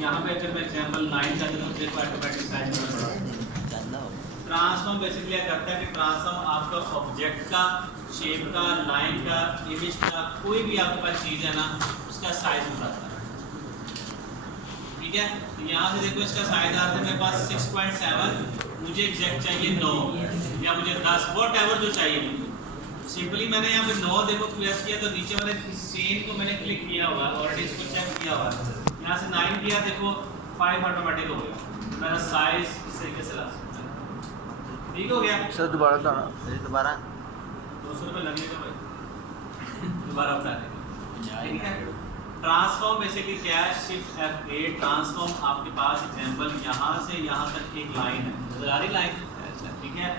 यहाँ पे अगर मैं एग्जांपल 9 चाहता हूँ तो देखो ऑटोमेटिक साइज में बढ़ा। ट्रांसफॉर्म बेसिकली क्या करता है कि ट्रांसफॉर्म आपका ऑब्जेक्ट का, शेप का, लाइन का, इमेज का, कोई भी आपके पास चीज़ है ना उसका साइज बताता है। ठीक है, तो यहाँ से देखो इसका साइज आता है मेरे पास 6.7, मुझे एग्जैक्ट चाहिए 9 या मुझे 10, वॉट एवर जो चाहिए मुझे। सिंपली मैंने यहाँ पे 9 देखो प्रेस किया तो नीचे वाले चेन को मैंने क्लिक किया हुआ है, ऑलरेडी इसको चेक किया हुआ है। यहाँ से 9 किया, देखो 5 ऑटोमेटिक हो गया, मेरा साइज इस तरीके से ला सकता है। ठीक हो गया सर दोबारा था दोबारा 200 रुपये लगेगा भाई दोबारा बता देंगे। ठीक है, ट्रांसफॉर्म बेसिकली क्या है, शिफ्ट F8 ट्रांसफॉर्म। आपके पास एग्जांपल यहाँ से यहाँ तक एक लाइन है, नजर लाइन, ठीक है।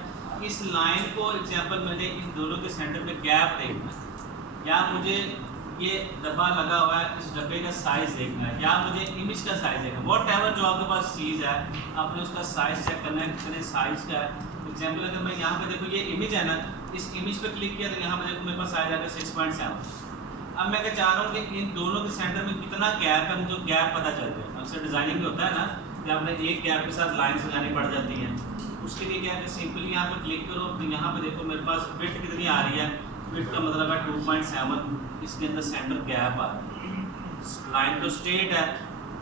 इस लाइन को एग्जांपल मैंने इन दोनों के सेंटर में गैप देखना है, या मुझे ये डब्बा लगा हुआ है इस डब्बे का साइज देखना है, या मुझे इमेज का साइज देखना है, वॉट एवर जो आपके पास चीज़ है आपने उसका साइज चेक करना है कितने साइज का है। एग्जांपल अगर मैं यहाँ पे देखो ये इमेज है ना, इस इमेज पे क्लिक किया तो यहाँ पे देखो मेरे पास साइज आएगा 6.7। अब मैं क्या चाह रहा हूँ कि इन दोनों के सेंटर में कितना गैप है, मुझे गैप पता चल जाए। अक्सर डिजाइनिंग में होता है ना कि आपने एक गैप के साथ लाइन लगानी पड़ जाती है, उसके लिए क्या है कि सिंपली यहाँ पे क्लिक करो तो यहाँ पे देखो मेरे पास विड्थ कितनी आ रही है, विड्थ का मतलब है 2.7, इसके अंदर सेंटर गैप आ रहा है। लाइन तो स्ट्रेट है,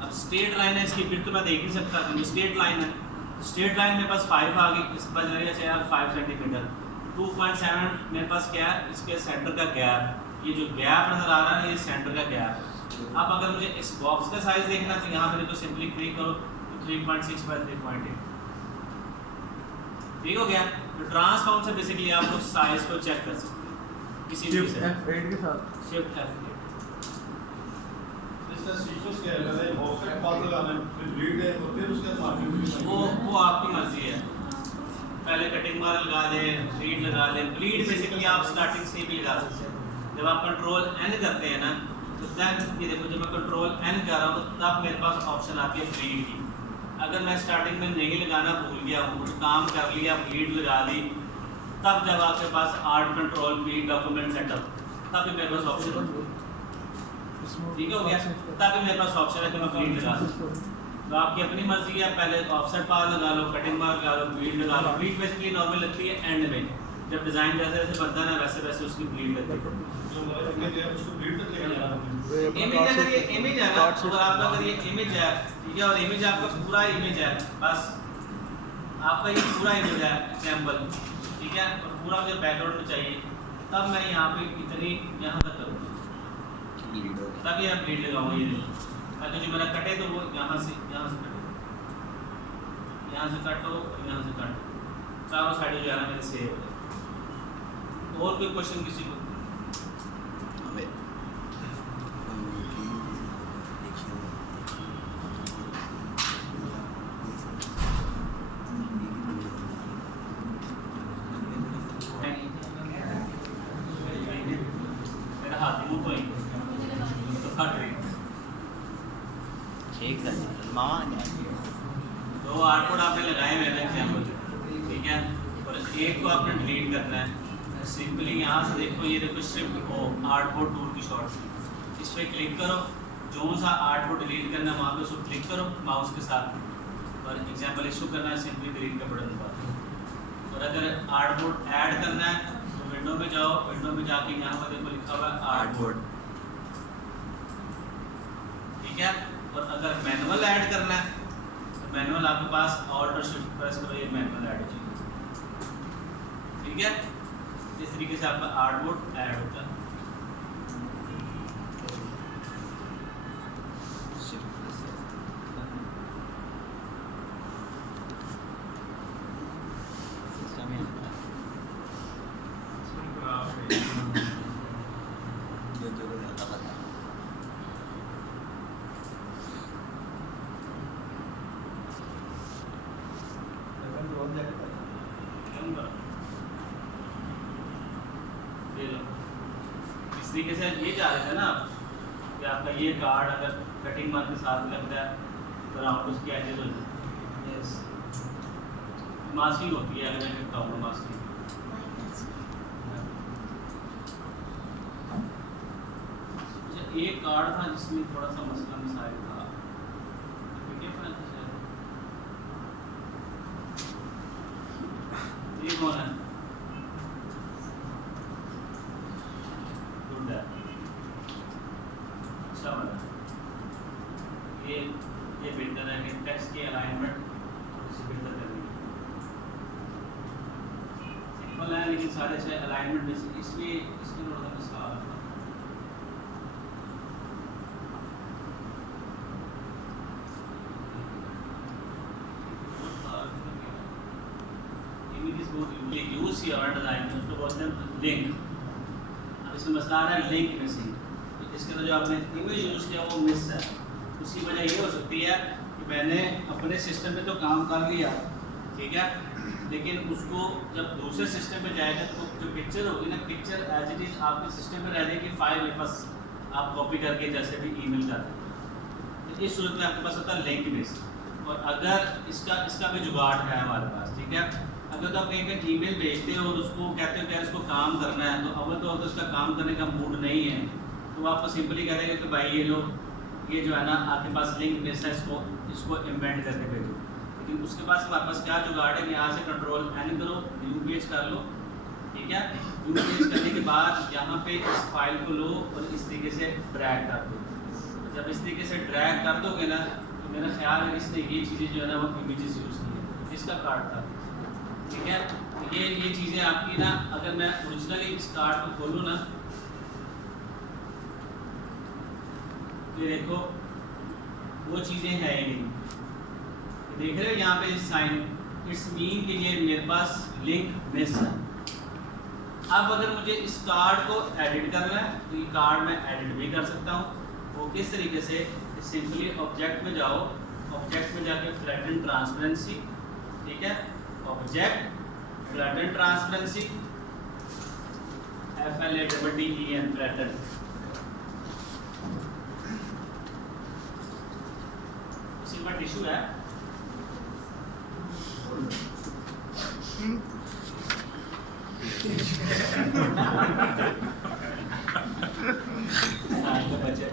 अब स्ट्रेट लाइन है, इसकी विड्थ तो मैं देख नहीं सकता क्योंकि स्ट्रेट लाइन है। स्ट्रेट लाइन मेरे पास 5 आ गई, इस पर लगेगा यार 5 सेंटीमीटर। 2.7 मेरे पास क्या है, इसके सेंटर का गैप, ये जो गैप नजर आ रहा है ये सेंटर का गैप है। अब अगर मुझे इस बॉक्स का साइज देखना तो यहाँ पे देखो सिंपली क्लिक करो तो 3.6 बाय 3.8। ठीक हो गया। तो ट्रांसफॉर्म से बेसिकली आप लोग साइज को चेक कर सकते हैं किसी भी से, F8 के साथ शिफ्ट F8। इसका फीचर्स क्या है, पहले ऑफसेट पाथ लगाना है, फिर लीड है और फिर उसके बाद मार्किंग। वो आपकी मर्जी है, पहले कटिंग मार लगा लें, ब्लीड लगा लें। ब्लीड बेसिकली आप स्टार्टिंग से भी लगा सकते हैं। जब आप कंट्रोल N करते हैं ना तो देन ये देखो जब मैं कंट्रोल N कर रहा हूँ तब मेरे पास ऑप्शन आती है ब्लीड की। अगर मैं स्टार्टिंग में नहीं लगाना भूल गया हूँ, काम कर लिया, ब्लीड लगा ली, तब जब आपके पास आर्ट कंट्रोल भी डॉक्यूमेंट सेटअप तब भी मेरे पास ऑप्शन है। ठीक हो गया, तब भी मेरे पास ऑप्शन है कि मैं ब्लीड लगा सकूँ। तो आपकी अपनी मर्जी है, पहले ऑफसेट पार लगा लो, कटिंग मार लगा लो, ब्लीड लगा लो। ब्लीड बेसिकली नॉर्मल लगती है एंड में, जब डिजाइन जैसे जैसे बनता है ना वैसे वैसे उसकी ब्लीड लगती है। जो इमेज है उसको लीड तक लेकर जाना है। इमेज अगर ये इमेज है ना, अगर आपका अगर ये इमेज है, ठीक है, और इमेज आपका पूरा इमेज है, बस आपका ये पूरा इमेज है एग्जांपल, ठीक है, और पूरा मुझे बैकग्राउंड में चाहिए, तब मैं यहाँ पे इतनी यहाँ तक करूँगा, तब ये ब्लीड लगाऊंगा। ये देखो ताकि जो मेरा कटे तो वो यहाँ से कटे, यहाँ से कटो, यहाँ से कटो, चारों साइड जो है ना मेरे सेव हो जाए। और कोई क्वेश्चन किसी को? मेरा हाथ मुँह तो फट रही मामा दो आर्टबोर्ड आपने लगाए हुए हैं एग्जाम्पल, ठीक है, और एक को आपने डिलीट करना है। सिंपली यहाँ से देखो, ये देखो शिफ्ट ओ आर्टबोर्ड टूल की शॉर्ट, इस पर क्लिक करो, जो सा आर्टबोर्ड डिलीट करना है वहाँ पे उसको क्लिक करो माउस के साथ, और एग्जाम्पल इशू करना है सिंपली डिलीट का बटन दबाओ। और अगर आर्टबोर्ड ऐड करना है तो विंडो में जाओ, विंडो में जाके यहाँ पर देखो लिखा हुआ है आर्टबोर्ड, ठीक है। और अगर मैनुअल ऐड करना है तो मैनुअल आपके पास ऑल्ट और शिफ्ट प्रेस करो, ये मैनुअल ऐड हो जाएगा, ठीक है। इस तरीके से आपका आर्टबोर्ड ऐड होता है। इस तरीके से ये जा रहे थे ना कि आपका ये कार्ड अगर कटिंग मार्क के साथ लगता है तो राउंड उसकी एजेस हो जाती है, मास्किंग होती है। अगर मैं करता हूँ मास्किंग, एक कार्ड था जिसमें थोड़ा सा मसला मसाइल था, ये बेहतर है कि टेक्स्ट की अलाइनमेंट उससे बेहतर करनी है। सिंपल है लेकिन सारे से अलाइनमेंट में इसलिए इसमें थोड़ा सा मसला आ रहा था। इमेजेस बहुत यूज किया और डिजाइन में उसको बोलते हैं लिंक। अब इसमें मसला आ रहा है लिंक मिसिंग, तो इसके अंदर जो आपने इमेज यूज किया वो मिस है। उसकी वजह ये हो सकती है कि मैंने अपने सिस्टम में तो काम कर लिया, ठीक है, लेकिन उसको जब दूसरे सिस्टम पे जाएगा तो जो पिक्चर होगी ना, पिक्चर एज इट इज़ आपके सिस्टम में रह जाएगी, फाइल में बस आप कॉपी करके जैसे भी ईमेल कर दें। तो इस सूरत में आपके पास होता है लिंक मिस। और अगर इसका भी जुगाड़ है हमारे पास, ठीक है, अगर तो आप कहीं पर ईमेल भेजते हो और उसको कहते हो कि इसको काम करना है, तो अव्वल तो उसका काम करने का मूड नहीं है, तो आपको सिंपली कह देंगे कि भाई ये लो, ये जो है ना आपके पास लिंक मिस है, इसको इम्बेड करके भेजो। लेकिन उसके पास हमारे पास क्या जुगाड़ है, यहाँ से कंट्रोल एन करो, न्यू पेज कर लो, ठीक है, न्यू पेज करने के बाद यहाँ पे इस फाइल को लो और इस तरीके से ड्रैग कर दो। जब इस तरीके से ड्रैग कर दोगे ना, तो मेरा ख्याल है इसने ये चीज़ें जो है ना वो इमेजेस यूज़ की है, इसका कार्ड था, ठीक है। ये चीज़ें आपकी ना, अगर मैं ओरिजिनली इस कार्ड को खोलूँ ना, ये देखो वो चीज़ें हैं ही नहीं, देख रहे हो यहाँ पे साइन, इट्स मीन कि ये मेरे पास लिंक मिस है। अब अगर मुझे इस कार्ड को एडिट करना है तो ये कार्ड मैं एडिट भी कर सकता हूँ। वो किस तरीके से, सिंपली ऑब्जेक्ट में जाओ, ऑब्जेक्ट में जाके फ्लैटन ट्रांसपेरेंसी, ठीक है, object flatten transparency, FLATTEN flatten. Silver tissue है, बच्चे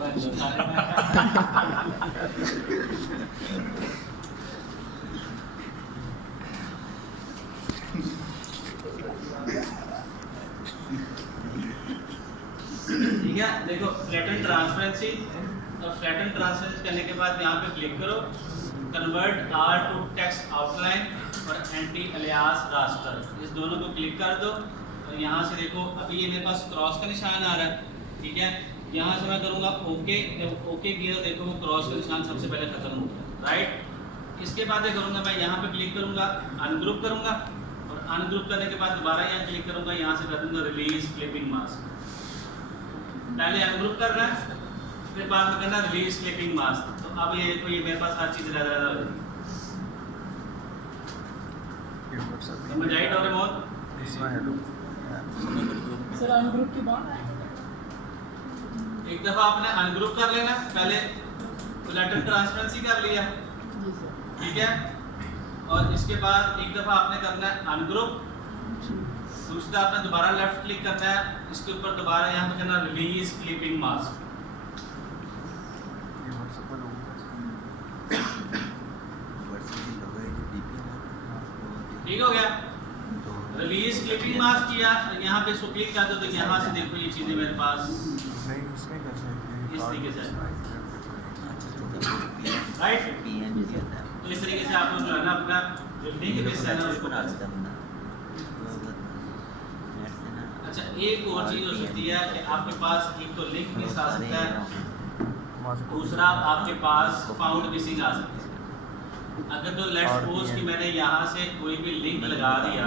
ठीक है। देखो फ्लैटन ट्रांसपेरेंसी, और फ्लैटन ट्रांसपेरेंसी करने के बाद यहाँ पे क्लिक करो, convert all to text outline और एंटी अलियास रास्टर, इस दोनों को क्लिक कर दो। और यहाँ से देखो अभी ये मेरे पास क्रॉस का निशान आ रहा है, ठीक है, यहाँ से मैं करूँगा ओके, जब ओके किया देखो वो क्रॉस का निशान सबसे पहले खत्म हो गया, राइट। इसके बाद ये करूँगा मैं यहाँ पे क्लिक करूँगा, अनग्रुप करूँगा, और अनग्रुप करने के बाद दोबारा यहाँ क्लिक करूँगा, यहाँ से कर दूँगा रिलीज क्लिपिंग मास्क। पहले अनग्रुप करना है, फिर बाद में करना रिलीज क्लिपिंग मास्क। तो अब ये देखो ये मेरे पास हर चीज़ रह समझ आई डोरेमोन? सर अनग्रुप के बाद एक दफ़ा आपने अनग्रुप कर लेना, पहले फ्लैटन ट्रांसपेरेंसी कर लिया, ठीक है, और इसके बाद एक दफ़ा आपने करना है अनग्रुप, दूसरा आपने दोबारा लेफ्ट क्लिक करना है, इसके ऊपर दोबारा यहाँ पे करना रिलीज क्लिपिंग मास्क। ठीक हो गया, रिलीज क्लिपिंग मास्क किया, यहाँ पे इसको क्लिक कर दो, तो यहाँ से देखो ये चीज़ें मेरे पास इस तरीके से, राइट। तो इस तरीके से आप लोग जो है ना अपना जो लिंक मिस है ना उसको। अच्छा एक और चीज़ हो सकती है कि आपके पास एक तो लिंक मिस आ सकता है, दूसरा आपके पास फाउंड मिसिंग आ सकती है। अगर तो लेट्स सपोज कि मैंने यहाँ से कोई भी लिंक लगा दिया,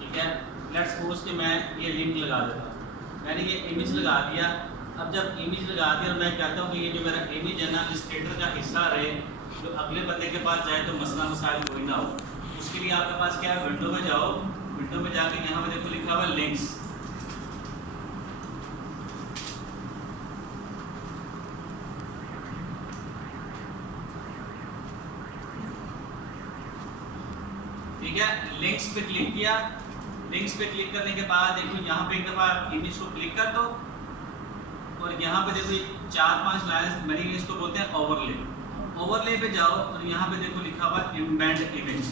ठीक है, लेट्स सपोज कि मैं ये लिंक लगा देता हूँ, मैंने ये इमेज लगा दिया। अब जब इमेज लगा दिया मैं कहता हूँ कि ये जो मेरा इमेज है ना इस थिएटर का हिस्सा रहे, जो अगले बंदे के पास जाए तो मसला मसाइल कोई ना हो। उसके लिए आपके पास क्या है, विंडो में जाओ, विंडो में जाके यहाँ पे देखो लिखा हुआ है लिंक्स, ठीक है, लिंक्स पे क्लिक किया। लिंक्स पे क्लिक करने के बाद देखो यहाँ पे एक दफ़ा इमेज को क्लिक कर दो, और यहाँ पे देखो 4-5 लाइन्स मैंने इसको बोलते हैं ओवरले। ओवरले पे जाओ और यहाँ पे देखो लिखा हुआ embed image,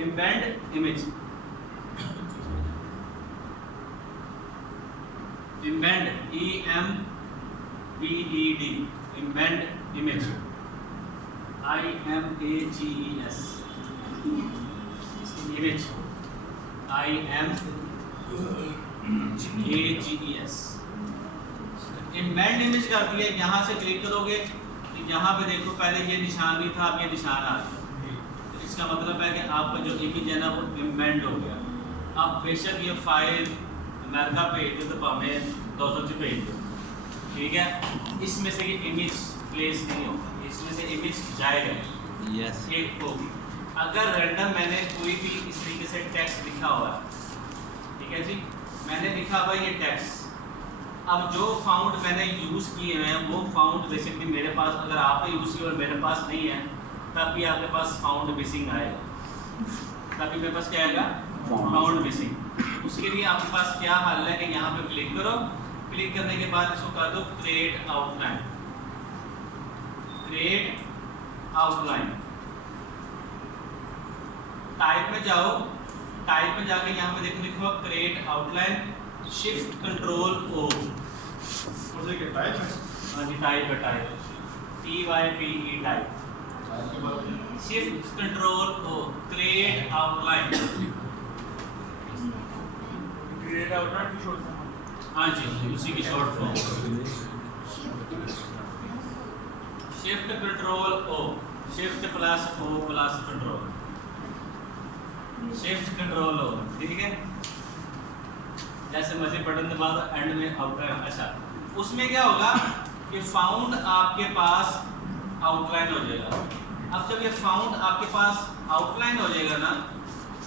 embed image, embed EMBED PED embed image IMAGES image IMAGES embed image करती है। यहाँ से क्लिक करोगे तो यहाँ पे देखो पहले ये निशान नहीं था, अब ये निशान आ गया। तो इसका मतलब है कि आपका जो इमेज है ना वो इमेंड हो गया। अब बेशक ये फाइल अमेरिका भेज दो तो हमें 200 से भेज दो, ठीक है, इसमें से ये इमेज प्लेस नहीं होगा, इसमें से इमेज जाएगा यस एक होगी। अगर रैंडम मैंने कोई भी इस तरीके से टेक्स्ट लिखा हुआ है, ठीक है जी, मैंने लिखा हुआ ये टेक्स्ट, अब जो फाउंड मैंने यूज़ किए हैं वो फाउंड बेसिकली मेरे पास, अगर आपने यूज़ किया और मेरे पास नहीं है तब भी आपके पास फाउंड मिसिंग आएगा, तभी मेरे पास क्या आएगा, फाउंड मिसिंग। उसके लिए आपके पास क्या हल है कि यहाँ पे क्लिक करो, क्लिक करने के बाद इसको कर दो create outline, create outline. Type में जाओ, टाइप में जाके यहाँ पे देखो लिखो create outline, shift control O, उसे के टाइप है हाँ जी टाइप है, type TYPE type, shift control O, create outline, create outline की शॉर्ट फॉर्म। हाँ जी उसी की short form, shift control O, shift plus O plus control, shift control O, ठीक है, जैसे मर्जी बटन दबा दो एंड में आउटलाइन। अच्छा उसमें क्या होगा कि फाउंड आपके पास आउटलाइन हो जाएगा। अब जब ये फाउंड आपके पास आउटलाइन हो जाएगा ना,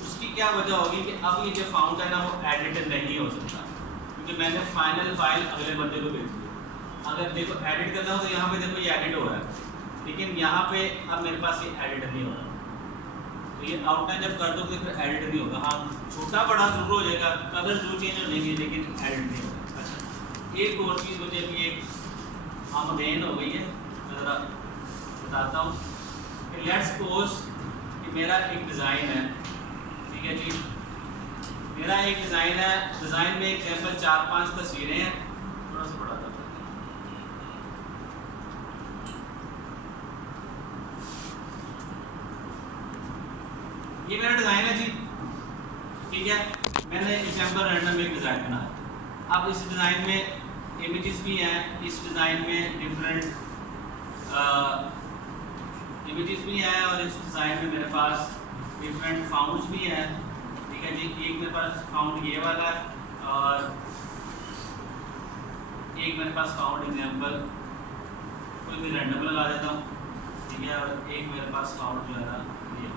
उसकी क्या वजह होगी कि अब ये जो फाउंड है ना वो एडिट नहीं हो सकता, क्योंकि मैंने फाइनल फाइल अगले बंदे को भेज दी। अगर देखो एडिट करना हो तो यहाँ पे देखो ये एडिट हो रहा है, लेकिन यहाँ पे अब मेरे पास ये एडिट नहीं हो रहा, तो ये आउटलाइन जब कर दोगे फिर एडिट नहीं होगा। हाँ छोटा बड़ा जरूर हो जाएगा, कलर जो चेंज हो जाएंगे लेकिन एडिट नहीं होगा। अच्छा एक और चीज़ मुझे भी एक आमदेन हो गई है, मैं ज़रा बताता हूँ कि लेट्स सपोज कि मेरा एक डिज़ाइन है, ठीक है जी, मेरा एक डिज़ाइन है, डिज़ाइन में एग्जाम्पल 4-5 तस्वीरें हैं, थोड़ा सा बढ़ाता हूँ, ये मेरा डिज़ाइन है जी, ठीक है, मैंने एग्जाम्पल रैंडम एक डिज़ाइन बनाया। अब इस डिज़ाइन में इमेजेस भी हैं, इस डिज़ाइन में डिफरेंट इमेजेस भी हैं और इस डिज़ाइन में मेरे पास डिफरेंट फाउंड्स भी हैं, ठीक है जी। एक मेरे पास फाउंड ये वाला है और एक मेरे पास फाउंड एग्जाम्पल कोई भी रैंडम लगा देता हूँ, ठीक है, और एक मेरे पास फाउंड जो है ना ये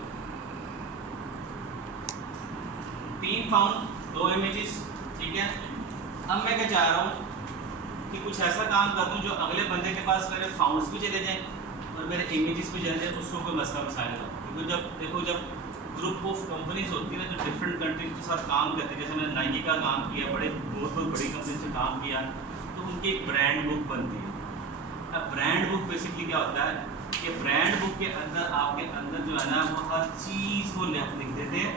3 फाउंड 2 इमेजेस, ठीक है। अब मैं क्या चाह रहा हूँ कि कुछ ऐसा काम कर दूँ जो अगले बंदे के पास मेरे फाउंड्स भी चले जाएँ और मेरे इमेजेस भी चले जाएँ, उसको कोई मसला मसाइल हो। क्योंकि जब देखो जब ग्रुप ऑफ कंपनीज होती है ना जो डिफरेंट कंट्रीज के साथ काम करते हैं, जैसे मैंने नाइकी का काम किया, बहुत बड़ी कंपनी से काम किया, तो उनकी एक ब्रांड बुक बनती है। अब ब्रांड बुक बेसिकली क्या होता है कि ब्रांड बुक के अंदर आपके अंदर जो है ना वो हर चीज़ को लिख देते हैं।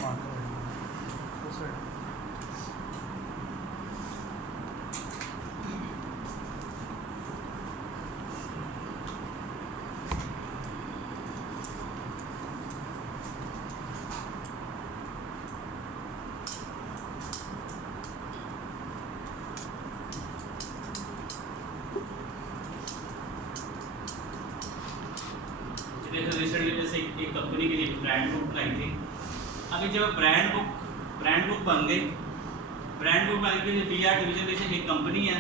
रिसेंटली जैसे एक कंपनी के लिए ब्रांड बुक बनाई थी। अभी जब ब्रांड बुक बन गई, ब्रांड बुक बन गई, BR डिवीजन जैसे एक कंपनी है,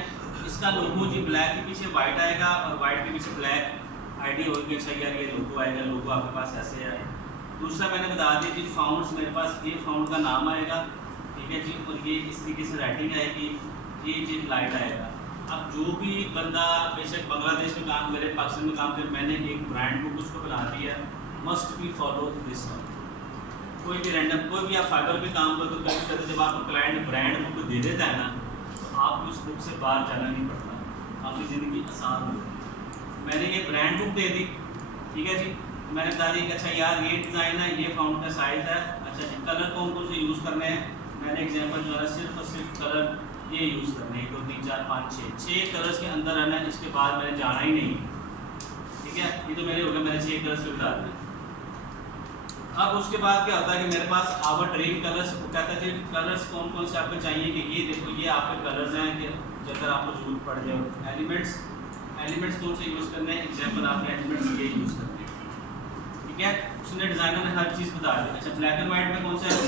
इसका लोगो जी ब्लैक के पीछे वाइट आएगा और वाइट के पीछे ब्लैक आईडी होगी। अच्छा यार ये लोगो आएगा, लोगो आपके पास ऐसे है। दूसरा मैंने बता दिया जी फाउंड्स, मेरे पास ये फाउंड का नाम आएगा, ठीक है जी, और ये इस तरीके से राइटिंग आएगी, ये जी लाइट आएगा। अब जो भी बंदा बेशक बांग्लादेश में काम करे, पाकिस्तान में काम करे, मैंने एक ब्रांड बुक उसको बना दिया, must be follow this one. कोई भी रैंडम कोई भी आप फाइबर पे काम करते हो, कहते जब आपको क्लाइंट ब्रांड बुक दे देता है ना तो आपको उस बुक से बाहर जाना नहीं पड़ता, आपकी ज़िंदगी आसान हो जाती। मैंने ये ब्रांड बुक दे दी, ठीक है जी। मैंने बता दिया कि अच्छा यार ये डिज़ाइन है, ये फाउंड का साइज़ है, अच्छा जी कलर कौन कौन से यूज़ करने हैं। मैंने एग्जाम्पल जो है सिर्फ और सिर्फ कलर ये यूज़ करने हैं 2 3 4 5 6 कलर्स के अंदर आना है। इसके बाद मैंने जाना ही नहीं, ठीक है। ये तो मेरे हो गया, मैंने 6 कलर्स भी बता दिए। अब उसके बाद क्या होता है कि मेरे पास आवर ड्रीम कलर्स, वो कहता है कि कलर्स कौन कौन से आपको चाहिए, कि ये देखो ये आपके कलर्स हैं कि अगर आपको जरूरत पड़ जाए। एलिमेंट्स कौन से यूज़ करने हैं, एग्जाम्पल आपने एलिमेंट्स ये यूज़ करने हैं, ठीक है। उसने डिज़ाइनर ने हर चीज़ बता दी। अच्छा ब्लैक एंड वाइट में कौन सा है,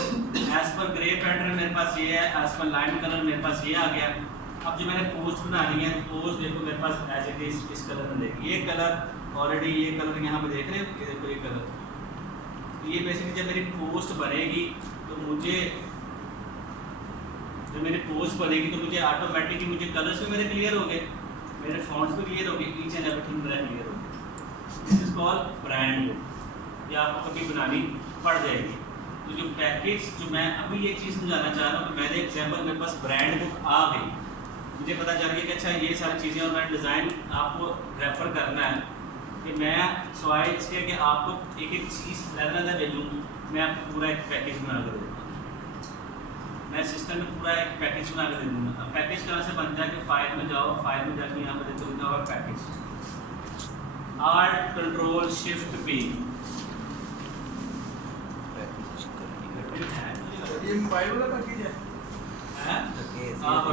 एज पर ग्रे पैटर्न मेरे पास ये है, एज पर लाइन कलर मेरे पास ये आ गया। अब जो मैंने पोस्ट बनानी है, पोस्ट देखो मेरे पास एज इट इज इस कलर में देखिए, ये कलर ऑलरेडी, ये कलर यहाँ पे देख रहे हो, ये देखो ये कलर। तो ये बेसिकली जब मेरी पोस्ट बनेगी तो मुझे, जब मेरी पोस्ट बनेगी तो मुझे ऑटोमेटिकली मुझे कलर्स भी मेरे क्लियर हो गए, मेरे फॉन्ट्स भी क्लियर हो गए, ईच एंड एवरीथिंग मेरा क्लियर हो गया। This is called brand book. ये आपको कभी बनानी पड़ जाएगी। तो जो पैकेज, जो मैं अभी ये चीज़ समझाना चाह रहा हूँ कि मैंने एग्जाम्पल, मेरे पास ब्रांड बुक आ गई, मुझे पता चल गया कि अच्छा ये सारी चीज़ें, और मैं डिज़ाइन आपको रेफ़र करना है कि मैं सवाए इसके कि आपको एक एक चीज़ अलग भेजूँ, मैं आपको पूरा एक पैकेज बना कर दूँगा। मैं सिस्टम में पूरा एक पैकेज बना कर दे दूँगा। अब पैकेज कहाँ से बनता है कि फाइल में जाओ, फाइल में जाके यहाँ पर देखो लिखा हुआ package, Alt Control Shift P। ये मोबाइल वाला पैकेज है। हाँ, और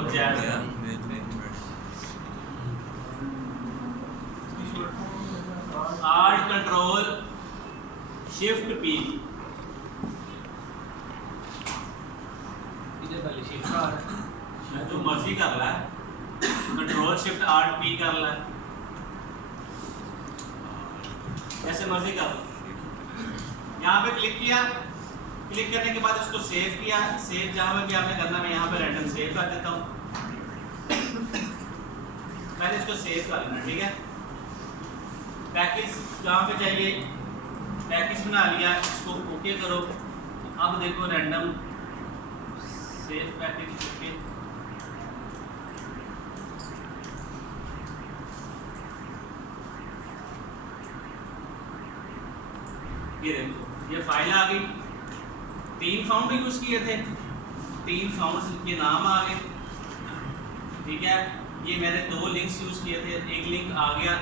Alt Control Shift P। जो मर्जी कर रहा है, कंट्रोल शिफ्ट Alt P कर रहा है, ऐसे मर्जी कर लो। यहाँ पे क्लिक किया, क्लिक करने के बाद उसको सेव किया। सेव जहाँ पे भी आपने करना, मैं यहाँ पे रैंडम सेव कर देता हूँ। मैंने इसको सेव कर लेना, ठीक है। पैकेज जहाँ पे चाहिए पैकेज बना लिया, इसको ओके करो। अब देखो रैंडम सेव पैकेज ओके। ये देखो ये फाइल आ गई। 3 फाउंड यूज किए थे, 3 फाउंड के नाम आ गए, ठीक है। ये मैंने 2 लिंक्स यूज किए थे, एक लिंक आ गया।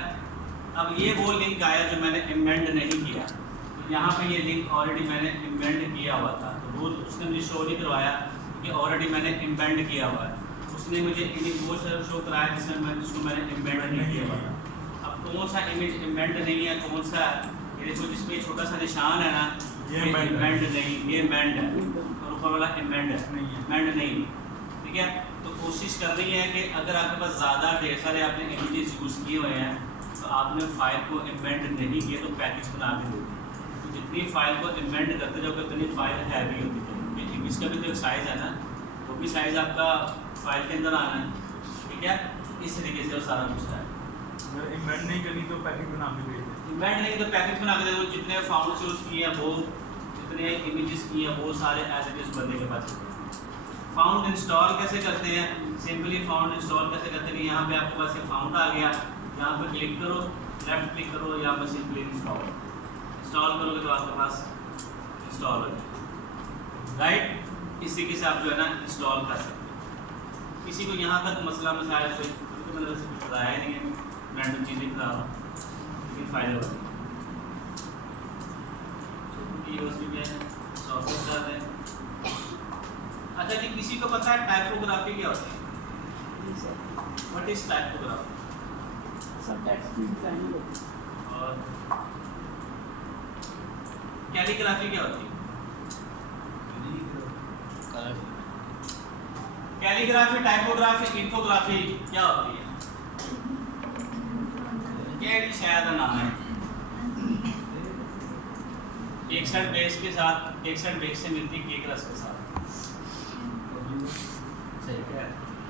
अब ये वो लिंक आया जो मैंने इम्बेंड नहीं किया, तो यहाँ पे ये लिंक ऑलरेडी मैंने इम्बेंड किया हुआ था, तो वो उसने मुझे शो नहीं करवाया क्योंकि ऑलरेडी मैंने इम्बेंड किया हुआ है। उसने मुझे इमेज वो शो कराया जिसको मैंने इम्बेंड नहीं किया हुआ था। अब कौन सा इमेज इम्बेंड नहीं है, कौन सा, ये देखो जिसमें छोटा सा निशान है ना, ये इम्बेंड नहीं, ये इम्बेंड है, और ऊपर वाला इम्बेंड है, इम्बेंड नहीं, ठीक है। तो कोशिश कर रही है कि अगर आपके पास ज़्यादा ढेर सारे आपने इमेजेस यूज़ किए हुए हैं, तो आपने फाइल को इम्बेंड नहीं किया तो पैकेज बना के देती है। तो जितनी फाइल को इम्बेंड करते जाओगे उतनी फाइल हैवी होती जाएगी। इमेज का भी जो साइज़ है ना, वो भी साइज़ आपका फाइल के अंदर आना है, ठीक है। इस तरीके से वो सारा कुछ है। इम्बेड नहीं करनी तो पैकेज बना के दे दे। इम्बेड नहीं तो पैकेज बना के दे दो। जितने फाउंड यूज़ किए हैं वो, जितने इमेजेस किए हैं वो सारे एज इट इज बंदे के पास। फाउंड इंस्टॉल कैसे करते हैं, सिंपली फाउंड इंस्टॉल कैसे करते हैं कि यहाँ पे आपके पास ये फाउंड आ गया, यहाँ पे क्लिक करो, लेफ्ट क्लिक करो, यहाँ पे सिंपली इंस्टॉल करोगे तो आपके पास इंस्टॉल हो जाएगा, राइट। इस तरीके से आप जो है ना इंस्टॉल कर सकते हैं। किसी को यहाँ तक मसला मसाइल से तो मैंने वैसे कुछ बताया नहीं है, रैंडम चीज़ें बता रहा हूँ, लेकिन फ़ायदा होता है। यूएसबी में सॉफ्टवेयर डाल दें। अच्छा जी, किसी को पता है टाइपोग्राफी क्या होती है? What is typography? सब टेक्स्ट की डिजाइनिंग होती है। और कैलीग्राफी क्या होती है? कैलीग्राफी, टाइपोग्राफी, इन्फोग्राफी क्या होती है? क्या शायद नाम है। एक साइड बेस के साथ, एक साइड बेस से मिलती है केक रस के साथ।